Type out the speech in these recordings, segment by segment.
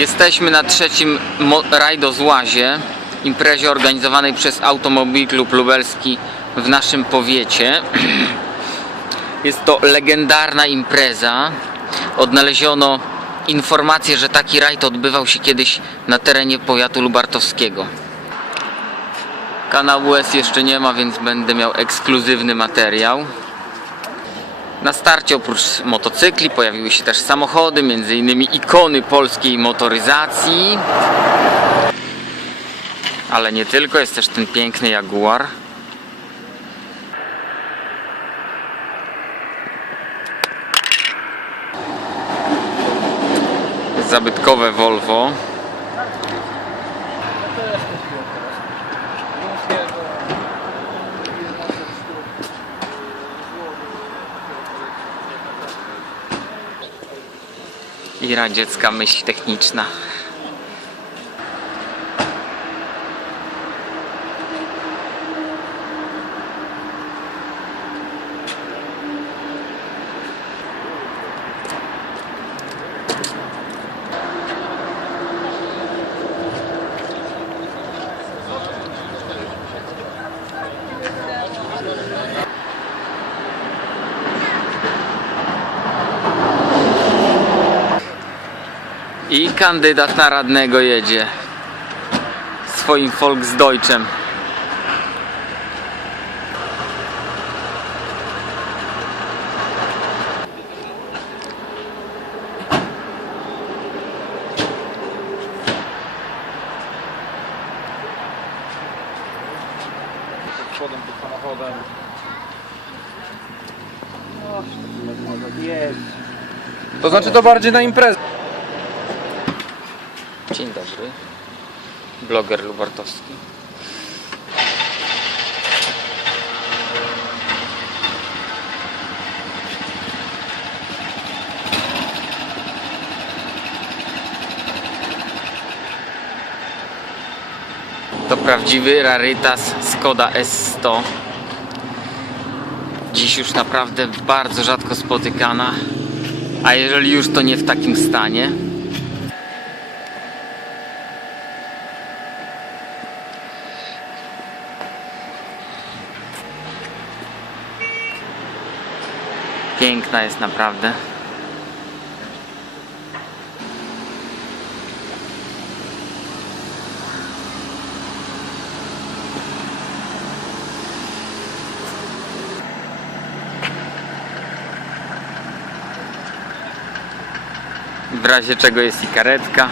Jesteśmy na trzecim rajdozłazie, imprezie organizowanej przez Automobil Klub Lubelski w naszym powiecie. Jest to legendarna impreza. Odnaleziono informację, że taki rajd odbywał się kiedyś na terenie powiatu lubartowskiego. Kanału S jeszcze nie ma, więc będę miał ekskluzywny materiał. Na starcie oprócz motocykli pojawiły się też samochody, m.in. ikony polskiej motoryzacji. Ale nie tylko, jest też ten piękny Jaguar. Zabytkowe Volvo. I radziecka myśl techniczna. I kandydat na radnego jedzie swoim Volksdeutschem. pod przodem pod samochodem. To znaczy to bardziej na imprezę. Dzień dobry. Bloger Lubartowski. To prawdziwy rarytas Skoda S100. Dziś już naprawdę bardzo rzadko spotykana. A jeżeli już to nie w takim stanie. Piękna jest naprawdę. W razie czego jest i karetka.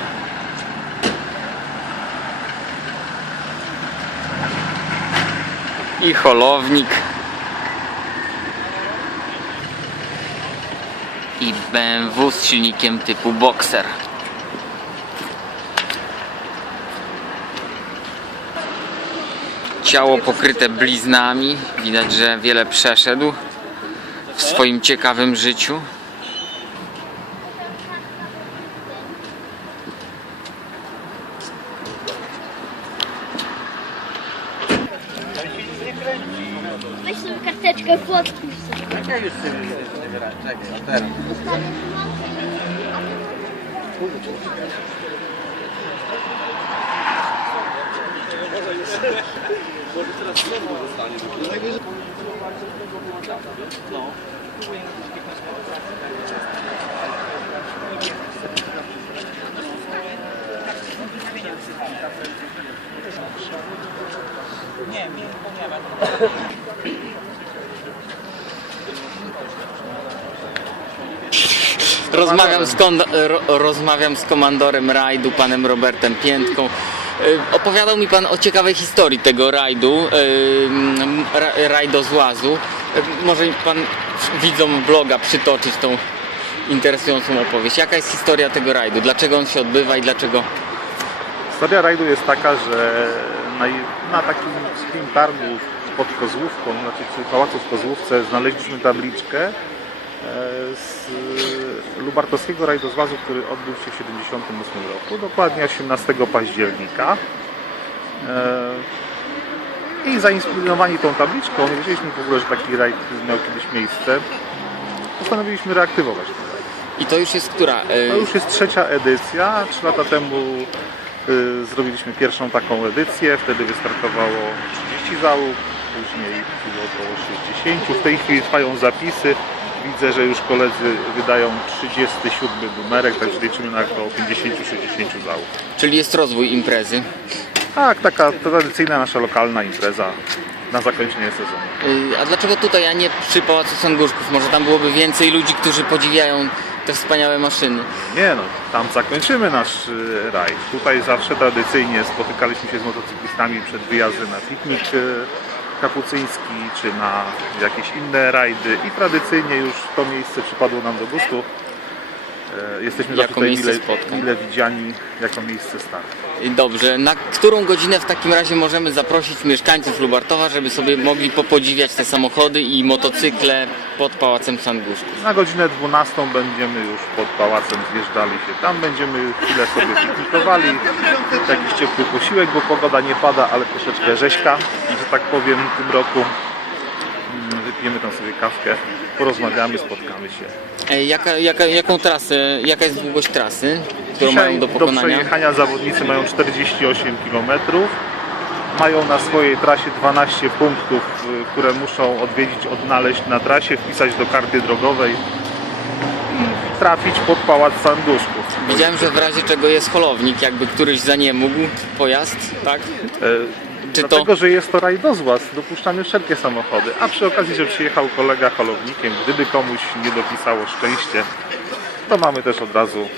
I holownik. I BMW z silnikiem typu Boxer. Ciało pokryte bliznami, widać, że wiele przeszedł w swoim ciekawym życiu. Weź sobie karteczkę, podpisz sobie. Jak już sobie wybierać? Czekaj, a teraz. Rozmawiam z, kon- ro- rozmawiam z komandorem rajdu, panem Robertem Piętką. Y, Opowiadał mi pan o ciekawej historii tego rajdu, y, ra- rajdozłazu. Y, Może mi pan widzom bloga przytoczyć tą interesującą opowieść. Jaka jest historia tego rajdu? Dlaczego on się odbywa i dlaczego Historia rajdu jest taka, że na, na takim swym targu pod Kozłówką, znaczy przy Pałacu w Kozłówce znaleźliśmy tabliczkę e, z Lubartowskiego rajdozłazu, który odbył się w 1978 roku, dokładnie 18 października. E, I zainspirowani tą tabliczką, nie wiedzieliśmy w ogóle, że taki rajd miał kiedyś miejsce, postanowiliśmy reaktywować ten rajd. I to już jest która? E, To już jest trzecia edycja. Trzy lata temu zrobiliśmy pierwszą taką edycję. Wtedy wystartowało 30 załóg, później było około 60. W tej chwili trwają zapisy. Widzę, że już koledzy wydają 37 numerek, także liczymy na około 50-60 załóg. Czyli jest rozwój imprezy. Tak, taka tradycyjna nasza lokalna impreza na zakończenie sezonu. Y, A dlaczego tutaj, a nie przy Pałacu Sąguszków? Może tam byłoby więcej ludzi, którzy podziwiają te wspaniałe maszyny. Nie no, tam zakończymy nasz y, rajd. Tutaj zawsze tradycyjnie spotykaliśmy się z motocyklistami przed wyjazdem na piknik y, kapucyński, czy na jakieś inne rajdy i tradycyjnie już to miejsce przypadło nam do gustu. E, Jesteśmy Jako miejsce mile, spotkań. mile widziani jako miejsce startu. Y, Dobrze, na którą godzinę w takim razie możemy zaprosić mieszkańców Lubartowa, żeby sobie mogli popodziwiać te samochody i motocykle pod Pałacem Sąguszków? Na godzinę 12 będziemy już pod pałacem zjeżdżali się. Tam będziemy chwilę sobie piknikowali, jakiś ciepły posiłek, bo pogoda nie pada, ale troszeczkę rzeźka, że tak powiem w tym roku. Wypijemy tam sobie kawkę, porozmawiamy, spotkamy się. Jaka, jaka, jaką trasę, jaka jest długość trasy, którą Dzisiaj mają do do pokonania? przejechania zawodnicy mają 48 km. Mają na swojej trasie 12 punktów, y, które muszą odwiedzić, odnaleźć na trasie, wpisać do karty drogowej i trafić pod pałac Sanduszków. Widziałem, że w razie czego jest holownik, jakby któryś za nie mógł pojazd, tak? E, Czy to- Dlatego, że jest to raj do złaz, dopuszczamy wszelkie samochody. A przy okazji, że przyjechał kolega holownikiem, gdyby komuś nie dopisało szczęście, to mamy też od razu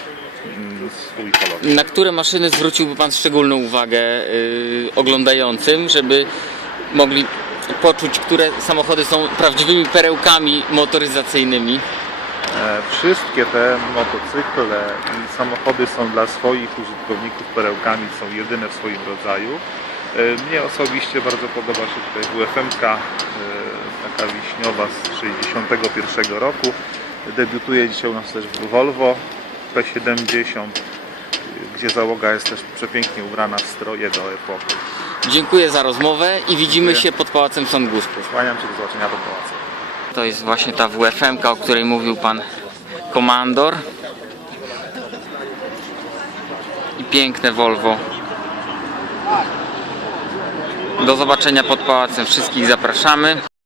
mm, swój holownik. Na które maszyny zwróciłby Pan szczególną uwagę y, oglądającym, żeby mogli poczuć, które samochody są prawdziwymi perełkami motoryzacyjnymi? E, Wszystkie te motocykle i samochody są dla swoich użytkowników perełkami, są jedyne w swoim rodzaju. E, Mnie osobiście bardzo podoba się tutaj WFM-ka, e, taka wiśniowa z 61 roku. Debiutuje dzisiaj u nas też Volvo P70, gdzie załoga jest też przepięknie ubrana w stroje do epoki. Dziękuję za rozmowę i widzimy Dziękuję. się pod Pałacem Sądguszków. Kłaniam się do zobaczenia pod pałacem. To jest właśnie ta WFM, o której mówił Pan Komandor. I piękne Volvo. Do zobaczenia pod Pałacem. Wszystkich zapraszamy.